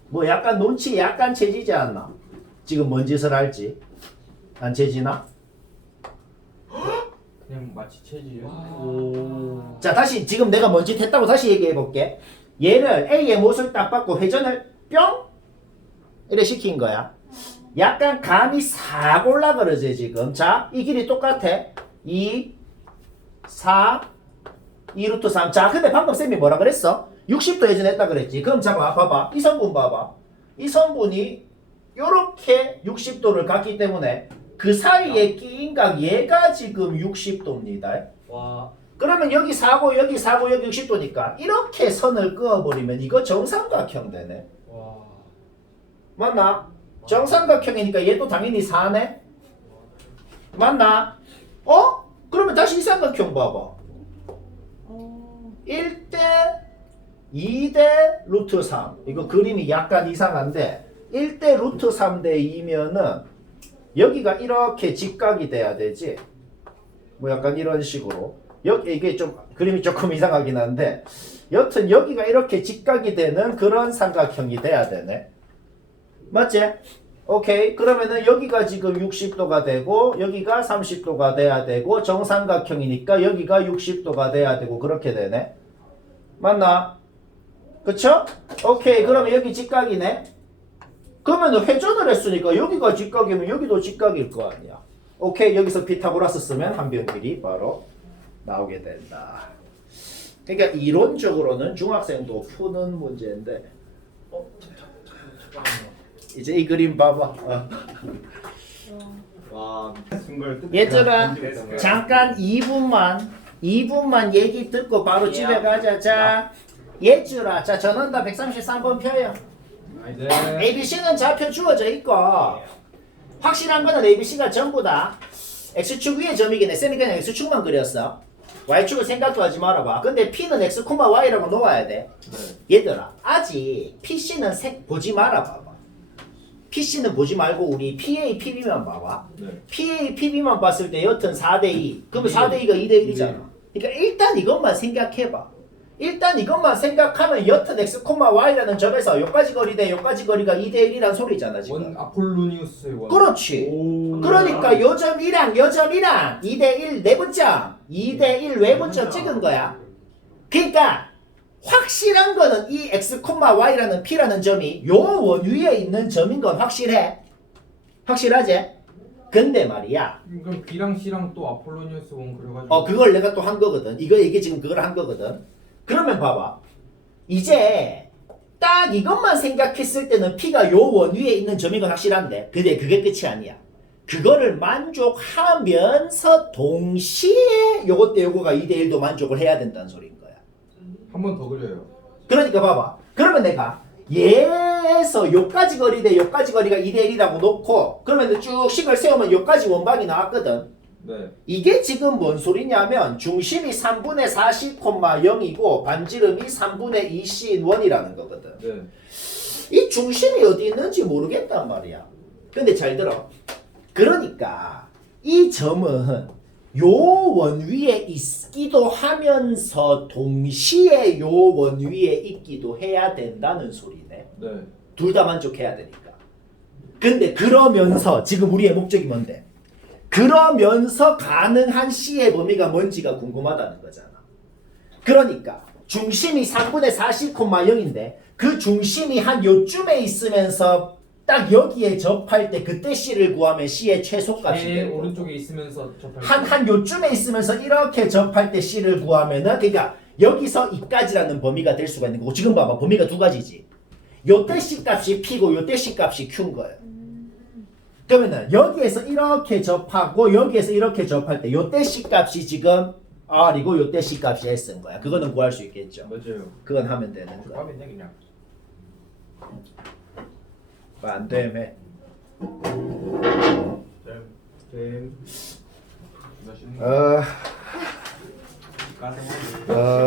뭐 약간 눈치 약간 채지지 않나? 지금 뭔 짓을 할지 안 채지나? 그냥 마치 체질. 자, 다시 지금 내가 뭔 짓 했다고 다시 얘기해 볼게. 얘를 A의 못을 딱 받고 회전을 뿅 이래 시킨 거야. 약간 감이 싹 올라 그러지 지금. 자, 이 길이 똑같아. 2, 4, 2루트 3. 자, 근데 방금 쌤이 뭐라 그랬어? 60도 회전했다 그랬지. 그럼 잠깐 봐봐. 이 선분 봐봐. 이 선분이 요렇게 60도를 갔기 때문에 그 사이에 끼인 각 얘가 지금 60도입니다. 와. 그러면 여기 4고 여기 4고 여기 60도니까 이렇게 선을 그어버리면 이거 정삼각형 되네. 와. 맞나? 정삼각형이니까 얘도 당연히 4네? 맞나? 그러면 다시 이 삼각형 봐봐. 1대 2대 루트 3. 이거 그림이 약간 이상한데 1대 루트 3대 2면은 여기가 이렇게 직각이 돼야 되지. 뭐 약간 이런 식으로. 여기 이게 좀 그림이 조금 이상하긴 한데 여튼 여기가 이렇게 직각이 되는 그런 삼각형이 돼야 되네. 맞지? 오케이. 그러면은 여기가 지금 60도가 되고 여기가 30도가 돼야 되고 정삼각형이니까 여기가 60도가 돼야 되고 그렇게 되네. 맞나? 그쵸? 오케이. 그러면 여기 직각이네. 그러면 회전을 했으니까 여기가 직각이면 여기도 직각일 거 아니야. 오케이. 여기서 피타고라스 쓰면 한변길이 바로 나오게 된다. 그러니까 이론적으로는 중학생도 푸는 문제인데 잠깐만요. 이제 이 그림 봐봐. 와, 준걸 뜯. 얘들아 잠깐 2분만 얘기 듣고 바로 집에 가자. 자 얘들아 자 전원다 133번 펴요. 네. ABC는 좌표 주어져 있고 확실한 거는 ABC가 전부 다 X축 위에 점이긴 해. 쌤이 그냥 X축만 그렸어. Y축을 생각도 하지 말아봐. 근데 P는 X, Y라고 놓아야 돼. 얘들아 아직 PC는 보지 말아봐봐. PC는 보지 말고 우리 PA, PB만 봐봐. 네. PA, PB만 봤을 때 여튼 4대2 그러면 4대2가 2대1이잖아. 그러니까 일단 이것만 생각해봐. 일단 이것만 생각하면 여튼 X, Y라는 점에서 여기까지 거리대 여기까지 거리가 2대1이란 소리잖아 지금. 원 아폴로니우스의 원. 그렇지. 오. 그러니까 요점이랑 2대1 내분점 2대1 외분점 찍은 거야. 그러니까 확실한 거는 이 X, Y라는 P라는 점이 요 원 위에 있는 점인 건 확실해. 확실하지? 근데 말이야. 그럼 B랑 C랑 또 아폴로니우스 원 그래가지고. 그걸 내가 또 한 거거든. 이게 지금 그걸 한 거거든. 그러면 봐봐. 이제 딱 이것만 생각했을 때는 P가 요 원 위에 있는 점인 건 확실한데 근데 그게 끝이 아니야. 그거를 만족하면서 동시에 요것 때 요거가 2대1도 만족을 해야 된다는 소리인 거야. 한 번 더 그려요. 그러니까 봐봐. 그러면 내가 얘에서 요까지 거리 대 요까지 거리가 2대1이라고 놓고 그러면 쭉 식을 세우면 요까지 원방이 나왔거든. 네. 이게 지금 뭔 소리냐면 중심이 3분의 40,0이고 반지름이 3분의 2C1이라는 거거든. 네. 이 중심이 어디 있는지 모르겠단 말이야. 근데 잘 들어. 그러니까 이 점은 요 원 위에 있기도 하면서 동시에 요 원 위에 있기도 해야 된다는 소리네. 네. 둘 다 만족해야 되니까. 근데 그러면서 지금 우리의 목적이 뭔데? 그러면서 가능한 C의 범위가 뭔지가 궁금하다는 거잖아. 그러니까 중심이 3분의 40,0인데 그 중심이 한 요쯤에 있으면서 딱 여기에 접할 때 그때 C를 구하면 C의 최소값이 제 되고 오른쪽에 있으면서 접할 한 요쯤에 있으면서 이렇게 접할 때 C를 구하면은 그러니까 여기서 이까지라는 범위가 될 수가 있는 거고 지금 봐봐 범위가 두 가지지. 요때 C 값이 P고 요때 C 값이 Q인 거예요. 그러면은 여기에서 이렇게 접하고 여기에서 이렇게 접할 때 요때 C 값이 지금 R이고 요때 C 값이 S인 거야. 그거는 구할 수 있겠죠. 맞아요. 그건 하면 되는 거야. 답이네 그냥. 안 되면 잼. 어, 까세. 어,